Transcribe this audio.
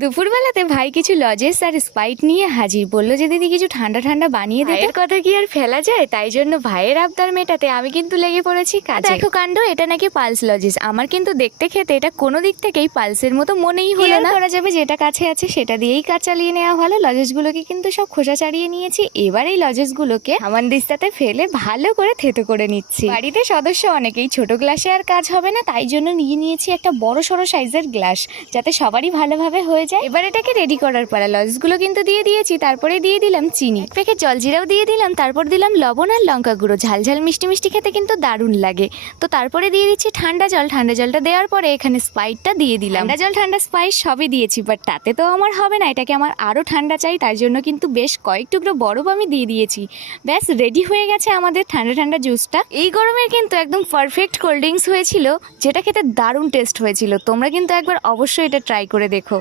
দুপুরবেলাতে ভাই কিছু লজেস আর স্প্রাইট নিয়ে হাজির, বললো যে দিদি কিছু ঠান্ডা ঠান্ডা বানিয়ে দে। ভাইয়ের কথা কি আর ফেলা যায়, তাই জন্য ভাইয়ের আবদার মেটাতে আমি কিন্তু লেগে পড়েছি কাজে। দেখো কাণ্ড, এটা নাকি পালস লজেস। আমার কিন্তু দেখতে খেতে এটা কোনো দিক থেকেই পালসের মতো মনেই হলো না। করা যাবে, যেটা কাছে আছে সেটা দিয়েই কাজ চালিয়ে নেওয়া ভালো। লজেসগুলোকে কিন্তু সব খোসা ছাড়িয়ে নিয়েছি। এবার এই লজেসগুলোকে হামানদিস্তাতে ফেলে ভালো করে থেতো করে নিচ্ছি। বাড়িতে সদস্য অনেকেই, ছোট গ্লাসে আর কাজ হবে না, তাই জন্য নিয়ে নিয়েছি একটা বড় সড়ো সাইজের গ্লাস, যাতে সবারই ভালোভাবে হয়ে যায়। এবার এটাকে রেডি করার পালা। লজেসগুলো কিন্তু দিয়ে দিয়েছি, তারপরে দিয়ে দিলাম চিনি, এক প্যাকেট জলজিরাও দিয়ে দিলাম, তারপর দিলাম লবণ আর লঙ্কা গুঁড়ো। ঝাল ঝাল মিষ্টি মিষ্টি খেতে কিন্তু দারুণ লাগে। তো তারপরে দিয়ে দিচ্ছি ঠান্ডা জল। ঠান্ডা জলটা দেওয়ার পরে এখানে স্প্রাইটটা দিয়ে দিলাম। ঠান্ডা জল, ঠান্ডা স্প্রাইট সবই দিয়েছি, বাট তাতে তো আমার হবে না, এটাকে আমার আরও ঠান্ডা চাই। তার জন্য কিন্তু বেশ কয়েক টুকরো বরফ আমি দিয়ে দিয়েছি। ব্যাস রেডি হয়ে গেছে আমাদের ঠান্ডা ঠান্ডা জুসটা। এই গরমের কিন্তু একদম পারফেক্ট কোল্ড ড্রিঙ্কস হয়েছিল, যেটা খেতে দারুণ টেস্ট হয়েছিল। তোমরা কিন্তু একবার অবশ্যই এটা ট্রাই করে দেখো।